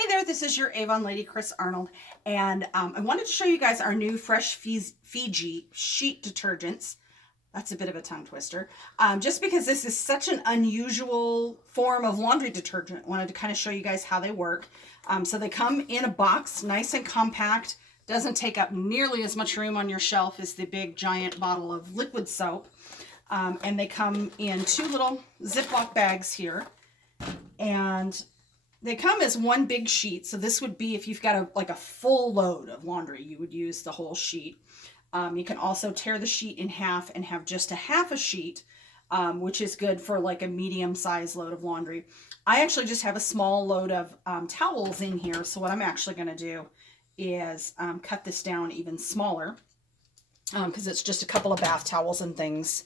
Hey there, this is your Avon Lady, Chris Arnold, and I wanted to show you guys our new Fresh Fiji sheet detergents. That's a bit of a tongue twister. Just because this is such an unusual form of laundry detergent, I wanted to kind of show you guys how they work. So they come in a box, nice and compact, doesn't take up nearly as much room on your shelf as the big giant bottle of liquid soap. And they come in two little Ziploc bags here. And they come as one big sheet. So this would be if you've got a full load of laundry, you would use the whole sheet. You can also tear the sheet in half and have just a half a sheet, which is good for like a medium size load of laundry. I actually just have a small load of towels in here. So what I'm actually going to do is cut this down even smaller because it's just a couple of bath towels and things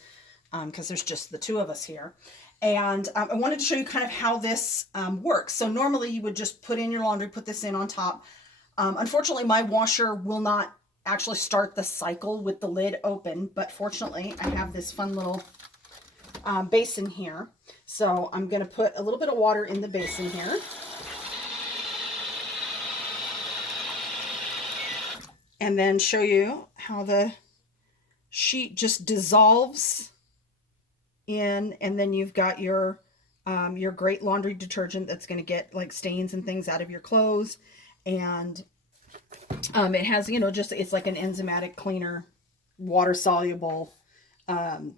because there's just the two of us here. And I wanted to show you kind of how this works. So normally you would just put in your laundry, put this in on top. Unfortunately, my washer will not actually start the cycle with the lid open, but fortunately I have this fun little basin here. So I'm going to put a little bit of water in the basin here. And then show you how the sheet just dissolves in, and then you've got your great laundry detergent that's going to get like stains and things out of your clothes. And it has, just it's like an enzymatic cleaner, water soluble,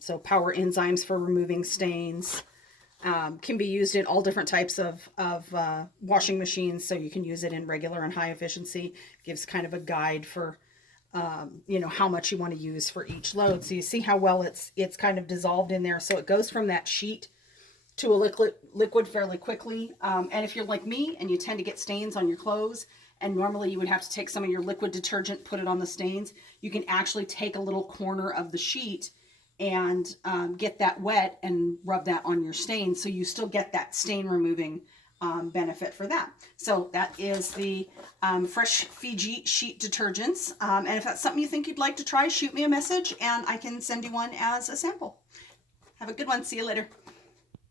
so power enzymes for removing stains. Can be used in all different types of washing machines, so you can use it in regular and high efficiency. Gives kind of a guide for how much you want to use for each load. So you see how well it's kind of dissolved in there. So it goes from that sheet to a liquid fairly quickly. And if you're like me and you tend to get stains on your clothes, and normally you would have to take some of your liquid detergent, put it on the stains, you can actually take a little corner of the sheet and get that wet and rub that on your stain. So you still get that stain removing benefit for that. So that is the Fresh Fiji sheet detergents. And if that's something you think you'd like to try, shoot me a message and I can send you one as a sample. Have a good one. See you later.